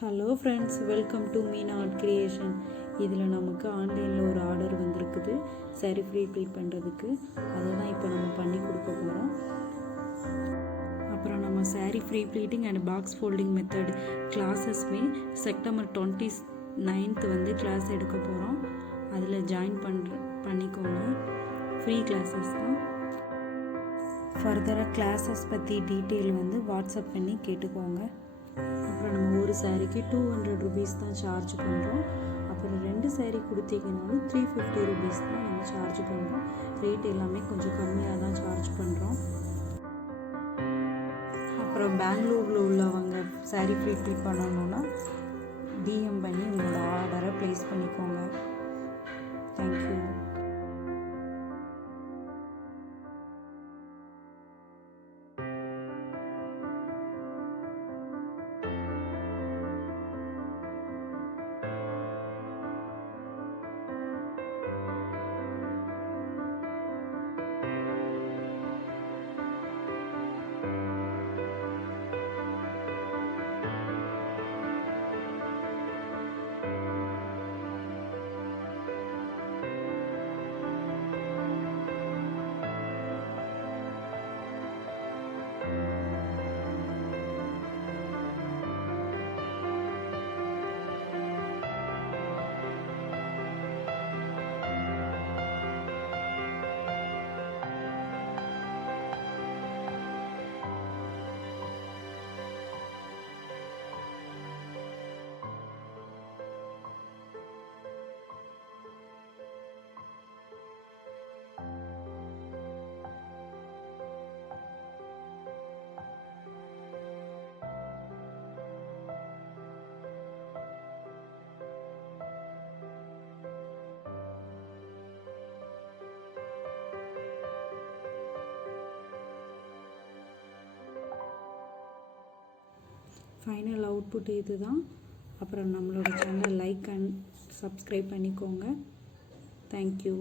Hello friends, welcome to Meena art creation. இதில் நமக்கு ஆன்லைனில் ஒரு ஆர்டர் வந்திருக்குது சாரீ ஃப்ரீ ப்ளீட் பண்ணுறதுக்கு. அதை தான் இப்போ நம்ம பண்ணி கொடுக்க போகிறோம். அப்புறம் நம்ம sari pre pleating and box folding method கிளாஸஸ்மே செப்டம்பர் 29 வந்து கிளாஸ் எடுக்க போகிறோம். அதில் ஜாயின் பண்ணிக்கோங்க. ஃப்ரீ கிளாஸஸ் தான். ஃபர்தராக கிளாஸஸ் பற்றி டீட்டெயில் வந்து வாட்ஸ்அப் பண்ணி கேட்டுக்கோங்க. அப்புறம் நம்ம ஒரு சாரீக்கு 200 ருபீஸ் தான் சார்ஜ் பண்ணுறோம். அப்புறம் 2 சாரீ கொடுத்தீங்கனாலும் 350 ருபீஸ் தான் நம்ம சார்ஜ் பண்ணுறோம். ரேட் எல்லாமே கொஞ்சம் கம்மியாக தான் சார்ஜ் பண்ணுறோம். அப்புறம் பெங்களூரில் உள்ளவங்க சாரீ ஃப்ரீ ப்ளீட் பண்ணணுன்னா டிஎம் பண்ணி உங்களோட ஆர்டரை ப்ளேஸ் பண்ணிக்கோங்க. தேங்க்யூ. ஃபைனல் அவுட்புட் இது தான். அப்புறம் நம்மளோட சேனல் லைக் அண்ட் சப்ஸ்கிரைப் பண்ணிக்கோங்க. தேங்க்யூ.